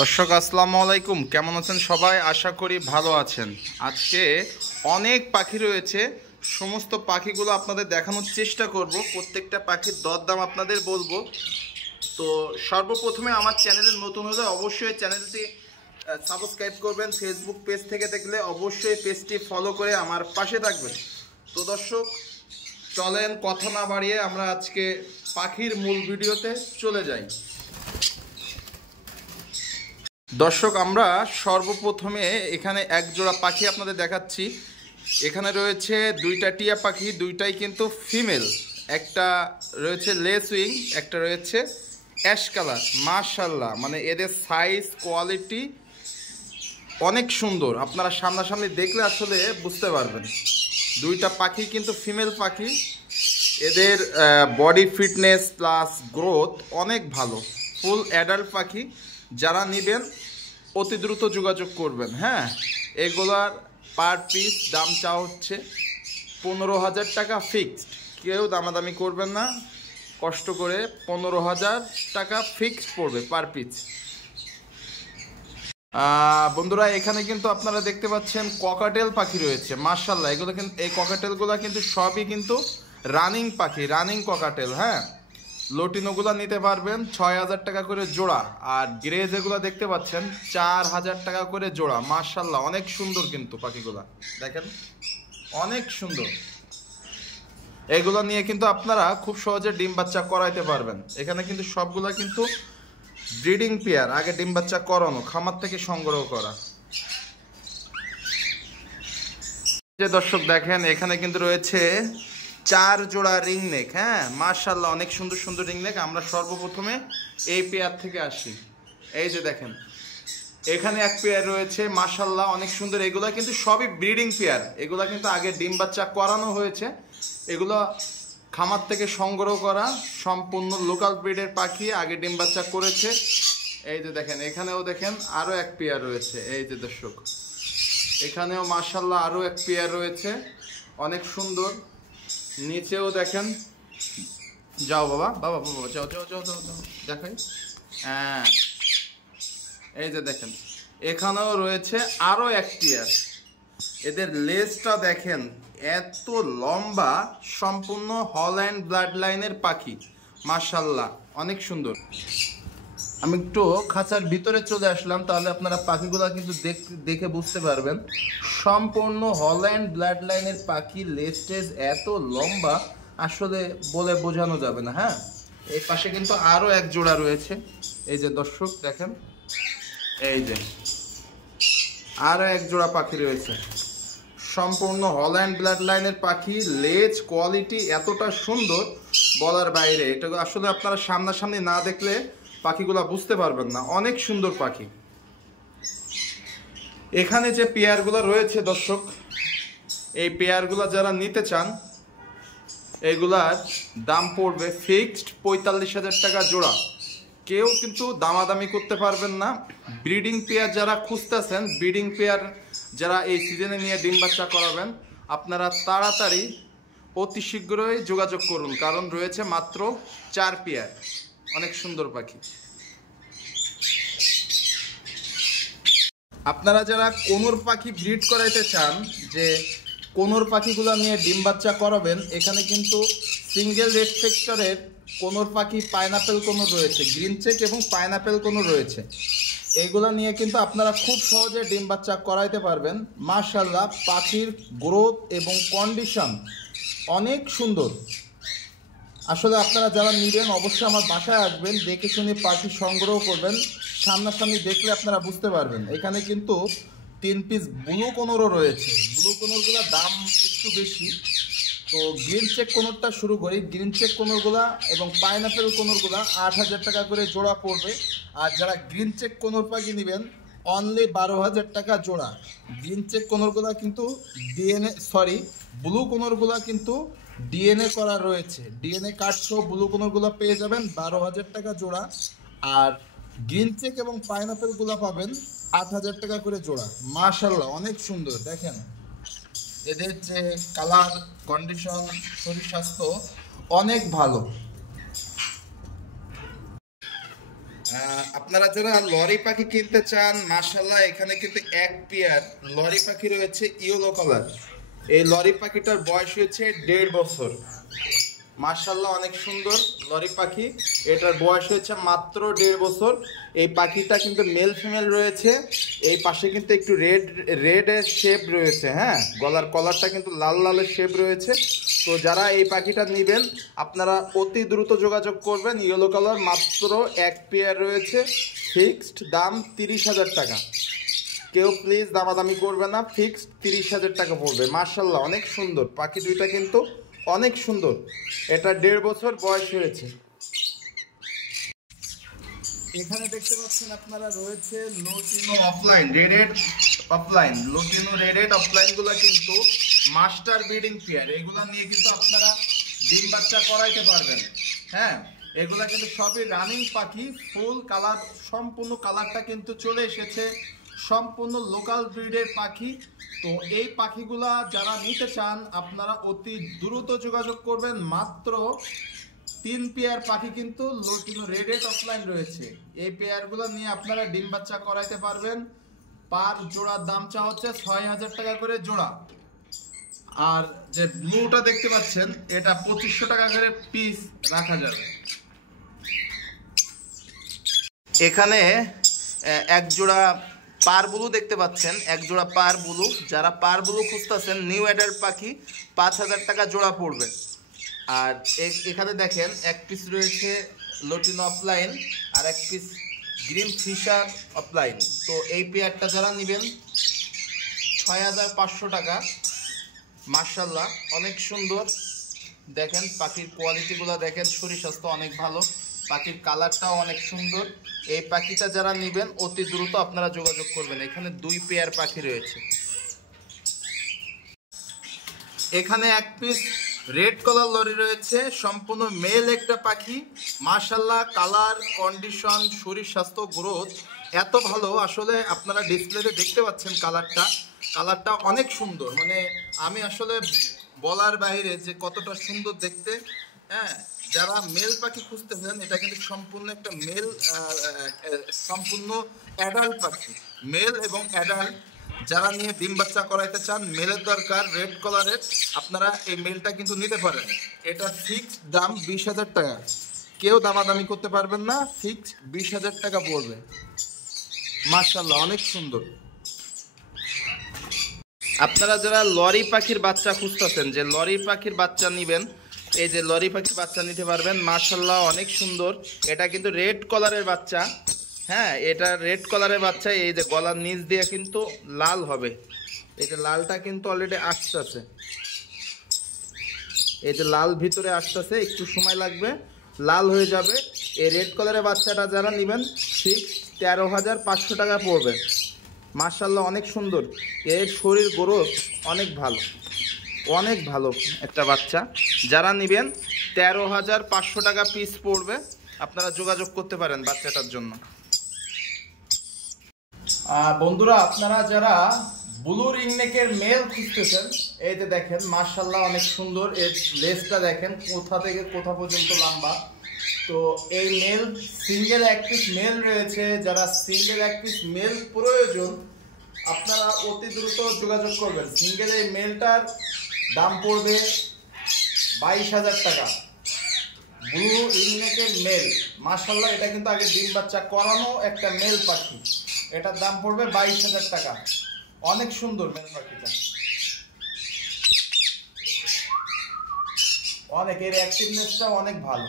দর্শক আসসালামু আলাইকুম, কেমন আছেন সবাই? আশা করি ভালো আছেন। আজকে অনেক পাখি রয়েছে, সমস্ত পাখিগুলো আপনাদের দেখানোর চেষ্টা করব। প্রত্যেকটা পাখির দরদাম আপনাদের বলবো। তো সর্বপ্রথমে আমার চ্যানেলে নতুন হলে অবশ্যই চ্যানেলটি সাবস্ক্রাইব করবেন। ফেসবুক পেজ থেকে দেখলে অবশ্যই পেজটি ফলো করে আমার পাশে থাকবেন। তো দর্শক চলেন কথা না বাড়িয়ে আমরা আজকে পাখির মূল ভিডিওতে চলে যাই। দর্শক আমরা সর্বপ্রথমে এখানে এক জোড়া পাখি আপনাদের দেখাচ্ছি। এখানে রয়েছে দুইটা টিয়া পাখি, দুইটাই কিন্তু ফিমেল। একটা রয়েছে লেস উইং, একটা রয়েছে অ্যাশ কালার। মাশাআল্লাহ, মানে এদের সাইজ কোয়ালিটি অনেক সুন্দর। আপনারা সামনাসামনি দেখলে আসলে বুঝতে পারবেন। দুইটা পাখি কিন্তু ফিমেল পাখি। এদের বডি ফিটনেস প্লাস গ্রোথ অনেক ভালো। ফুল অ্যাডাল্ট পাখি। যারা নেবেন অতি দ্রুত যোগাযোগ করবেন। হ্যাঁ, এগুলার পার পিস দাম চাওয়া হচ্ছে 15,000 টাকা ফিক্সড। কেউ দামাদামি করবেন না, কষ্ট করে 15,000 টাকা ফিক্সড পড়বে পার পিস। বন্ধুরা এখানে কিন্তু আপনারা দেখতে পাচ্ছেন ককাটেল পাখি রয়েছে। মাশাআল্লাহ, এগুলো কিন্তু এই ককাটেলগুলো কিন্তু সবই কিন্তু রানিং পাখি, রানিং ককাটেল। হ্যাঁ, লটিনোগুলো নিতে পারবেন 6,000 টাকা করে জোড়া। আর গ্রে যেগুলো দেখতে পাচ্ছেন 4,000 টাকা করে জোড়া। মাশাআল্লাহ, অনেক সুন্দর কিন্তু পাখিগুলা দেখেন, অনেক সুন্দর। এগুলো নিয়ে কিন্তু আপনারা খুব সহজে ডিম বাচ্চা করাইতে পারবেন। এখানে কিন্তু সবগুলা কিন্তু ব্রিডিং পেয়ার, আগে ডিম বাচ্চা করানো, খামার থেকে সংগ্রহ করা। যে দর্শক দেখেন এখানে কিন্তু রয়েছে 4 জোড়া রিং নেক। হ্যাঁ মাশাআল্লাহ, অনেক সুন্দর সুন্দর রিং নেক। আমরা সর্বপ্রথমে এই পেয়ার থেকে আসি। এই যে দেখেন এখানে এক পেয়ার রয়েছে, মাশাআল্লাহ অনেক সুন্দর। এগুলা কিন্তু সবই ব্রিডিং পেয়ার। এগুলা কিন্তু আগে ডিম বাচ্চা করানো হয়েছে। এগুলো খামার থেকে সংগ্রহ করা, সম্পূর্ণ লোকাল ব্রিডের পাখি, আগে ডিম বাচ্চা করেছে। এই যে দেখেন এখানেও দেখেন আরো এক পেয়ার রয়েছে। এই যে দর্শক এখানেও মাশাআল্লাহ আরো এক পেয়ার রয়েছে, অনেক সুন্দর। নিচেও দেখেন, যাও বাবা বাবা বাবা যাও যাও যাও যাও যাও দেখাই। হ্যাঁ এই যে দেখেন এখানেও রয়েছে আরো এক পেয়ার। এদের লেজটা দেখেন এত লম্বা, সম্পূর্ণ হল্যান্ড ব্লাড লাইনের পাখি। মাশাআল্লাহ অনেক সুন্দর। আমি একটু খাঁচার ভিতরে চলে আসলাম, তাহলে আপনারা পাখিগুলা কিন্তু দেখে বুঝতে পারবেন। সম্পূর্ণ হল্যান্ড ব্লাড লাইনের পাখি, লেজ টেজ এত লম্বা আসলে বলে বোঝানো যাবে না। হ্যাঁ, এই পাশে কিন্তু আরো এক জোড়া রয়েছে। এই যে দর্শক দেখেন, এই যে আরো এক জোড়া পাখি রয়েছে, সম্পূর্ণ হল্যান্ড ব্লাড লাইনের পাখি। লেজ কোয়ালিটি এতটা সুন্দর বলার বাইরে। এটা আসলে আপনারা সামনাসামনি না দেখলে পাখিগুলা বুঝতে পারবেন না, অনেক সুন্দর পাখি। এখানে যে পেয়ারগুলো রয়েছে দর্শক, এই পেয়ারগুলো যারা নিতে চান এগুলার দাম পড়বে ফিক্সড 45,000 টাকা জোড়া। কেউ কিন্তু দামাদামি করতে পারবেন না। ব্রিডিং পেয়ার যারা খুঁজতেছেন, ব্রিডিং পেয়ার যারা এই সিজনে নিয়ে ডিম বাচ্চা করাবেন, আপনারা তাড়াতাড়ি অতি শীঘ্রই যোগাযোগ করুন, কারণ রয়েছে মাত্র 4 পেয়ার। অনেক সুন্দর পাখি। আপনারা যারা কোনোর পাখি ব্রিড করাইতে চান, যে কোনোর পাখিগুলো নিয়ে ডিম বাচ্চা করাবেন, এখানে কিন্তু সিঙ্গেল রেড ফ্যাক্টরের কোনোর পাখি, পাইনাপেল কোনোর রয়েছে, গ্রিন চেক এবং পাইনাপেল কোনোর রয়েছে। এইগুলো নিয়ে কিন্তু আপনারা খুব সহজে ডিম বাচ্চা করাইতে পারবেন। মাশাআল্লাহ, পাখির গ্রোথ এবং কন্ডিশন অনেক সুন্দর। আসলে আপনারা যারা নেবেন অবশ্যই আমার বাসায় আসবেন, দেখে শুনে পাখি সংগ্রহ করবেন। সামনাসামনি দেখলে আপনারা বুঝতে পারবেন। এখানে কিন্তু 3 পিস ব্লু কোনোরও রয়েছে। ব্লু কোনোরগুলোর দাম একটু বেশি। তো গ্রিন চেক কোনোরটা শুরু করি। গ্রিন চেক কোনোরগুলা এবং পাইনাপেল কোনোরগুলা 8,000 টাকা করে জোড়া পড়বে। আর যারা গ্রিন চেক কোনোর পাখি নেবেন অনলি 12,000 টাকা জোড়া। গ্রিন চেক কোনোরগুলা কিন্তু ব্লু কোনোরগুলা কিন্তু ডিএনএ করা রয়েছে। ডিএনএ কার্ড সহ ব্লু কোনোরগুলো পেয়ে যাবেন 12,000 টাকা জোড়া। আর গ্রিন চেক এবং পাইনাপেলগুলো পাবেন 8,000 টাকা করে জোড়া। মাশাআল্লাহ অনেক সুন্দর। দেখেন এদের যে কালার, কন্ডিশন, শরীর স্বাস্থ্য অনেক ভালো। আপনারা যারা লরি পাখি কিনতে চান, মাশাআল্লাহ এখানে কিন্তু এক পেয়ার লরি পাখি রয়েছে ইয়েলো কালার। এই লরি পাখিটার বয়স হচ্ছে 1.5 বছর। মাশাআল্লাহ অনেক সুন্দর লরি পাখি, এটার বয়স হচ্ছে মাত্র 1.5 বছর। এই পাখিটা কিন্তু মেল ফিমেল রয়েছে। এই পাশে কিন্তু একটু রেড এর শেপ রয়েছে, হ্যাঁ, গলার কলারটা কিন্তু লাল লালের শেপ রয়েছে। তো যারা এই পাখিটা নেবেন আপনারা অতি দ্রুত যোগাযোগ করবেন। ইয়েলো কালার, মাত্র এক পেয়ার রয়েছে, ফিক্সড দাম 30,000 টাকা। কেউ প্লিজ দামাদামি করবে না, ফিক্সড 30,000 টাকা পড়বে। মাশাআল্লাহ অনেক সুন্দর পাখি দুইটা, কিন্তু অনেক সুন্দর। এটা 1.5 বছর বয়স হয়েছে। এখানে দেখতে পাচ্ছেন আপনারা রয়েছে লোটিনো অফলাইন, রেডেড অফলাইন। লোটিনো রেডেড অফলাইন গুলো কিন্তু মাস্টার ব্রিডিং পেয়ার। এগুলা নিয়ে কিন্তু আপনারা ডিম বাচ্চা করাইতে পারবেন। হ্যাঁ, এগুলা কিন্তু সবই রানিং পাখি, ফুল কালার, সম্পূর্ণ কালারটা কিন্তু চলে এসেছে, সম্পূর্ণ লোকাল ব্রিডের পাখি। তো এই পাখিগুলা যারা নিতে চান আপনারা অতি দ্রুত যোগাযোগ করবেন। মাত্র 3 পেয়ার পাখি কিন্তু লোটিনো রেডেড অফলাইন রয়েছে। এই পেয়ারগুলো নিয়ে আপনারা ডিম বাচ্চা করাইতে পারবেন। পার জোড়ার দাম চা হচ্ছে 6,000 টাকা করে জোড়া। আর যে ব্লুটা দেখতে পাচ্ছেন এটা 2500 টাকা করে পিস রাখা যাবে। এখানে এক জোড়া পার ব্লু দেখতে পাচ্ছেন, এক জোড়া পার ব্লু। যারা পার ব্লু খুঁজতেছেন, নিউ অ্যাডাল্ট পাখি, 5,000 টাকা জোড়া পড়বে। আর এখানে দেখেন এক পিস রয়েছে লোটিনো অফলাইন আর এক পিস গ্রিন ফিশার অফলাইন। তো এই পেয়ারটা যারা নেবেন 6,500 টাকা। মাশাআল্লাহ অনেক সুন্দর, দেখেন পাখির কোয়ালিটিগুলো দেখেন, শরীর স্বাস্থ্য অনেক ভালো, পাখির কালারটাও অনেক সুন্দর। এই পাখিটা যারা নেবেন অতি দ্রুত আপনারা যোগাযোগ করবেন। এখানে 2 পেয়ার পাখি রয়েছে। এখানে এক পিস রেড কালার লরি রয়েছে, সম্পূর্ণ মেল একটা পাখি। মাশাআল্লাহ কালার, কন্ডিশন, শরীর স্বাস্থ্য, গ্রোথ এত ভালো, আসলে আপনারা ডিসপ্লেতে দেখতে পাচ্ছেন কালারটা অনেক সুন্দর। মানে আমি আসলে বলার বাইরে যে কতটা সুন্দর দেখতে। হ্যাঁ, যারা মেল পাখি খুঁজতেছেন, এটা কিন্তু সম্পূর্ণ একটা মেল, সম্পূর্ণ অ্যাডাল্ট পাখি, মেল এবং অ্যাডাল্ট। যারা নিয়ে ডিম বাচ্চা করাইতে চান, মেলের দরকার রেড কালারের, আপনারা এই মেলটা কিন্তু নিতে পারেন। এটা ফিক্সড দাম 20,000 টাকা। কেউ দামাদামি করতে পারবেন না, ফিক্সড 20,000 টাকা পড়বে। মাশাআল্লাহ অনেক সুন্দর। আপনারা যারা লরি পাখির বাচ্চা খুঁজতেছেন, যে লরি পাখির বাচ্চা নেবেন, এই যে লরি পাখির বাচ্চা নিতে পারবেন। মাশাআল্লাহ অনেক সুন্দর। এটা কিন্তু রেড কালারের বাচ্চা। হ্যাঁ, এটা রেড কালারের বাচ্চা। এই যে গলার নিচ দিয়ে কিন্তু লাল হবে, এই যে লালটা কিন্তু অলরেডি আসতেছে, এই যে লাল ভিতরে আসতেছে, একটু সময় লাগবে, লাল হয়ে যাবে। এই রেড কালারের বাচ্চাটা যারা নেবেন ঠিক 13,500 টাকা পড়বে। মাশাআল্লাহ অনেক সুন্দর, এর শরীর গ্রোথ অনেক ভালো, অনেক ভালো একটা বাচ্চা। যারা নেবেন 13,500 টাকা পিস পড়বে। আপনারা যোগাযোগ করতে পারেন বাচ্চাটার জন্য। বন্ধুরা, আপনারা যারা ব্লু রিংনেকের মেল খুঁজতেছেন, এই যে দেখেন মাশাআল্লাহ অনেক সুন্দর। এর লেজটা দেখেন কোথা থেকে কোথা পর্যন্ত লম্বা। তো এই মেল সিঙ্গেল এক পিস মেল রয়েছে। যারা সিঙ্গেল এক পিস মেল প্রয়োজন আপনারা অতি দ্রুত যোগাযোগ করবেন। সিঙ্গেল এই মেলটার দাম পড়বে 22,000 টাকা। ব্লু রিংনেকের মেল, মাশাআল্লাহ এটা কিন্তু আগে ডিম বাচ্চা করানো একটা মেল পাখি। এটার দাম পড়বে 22,000 টাকা। অনেক সুন্দর মেল পাখিটা, অনেক, এর অ্যাক্টিভনেসটা অনেক ভালো।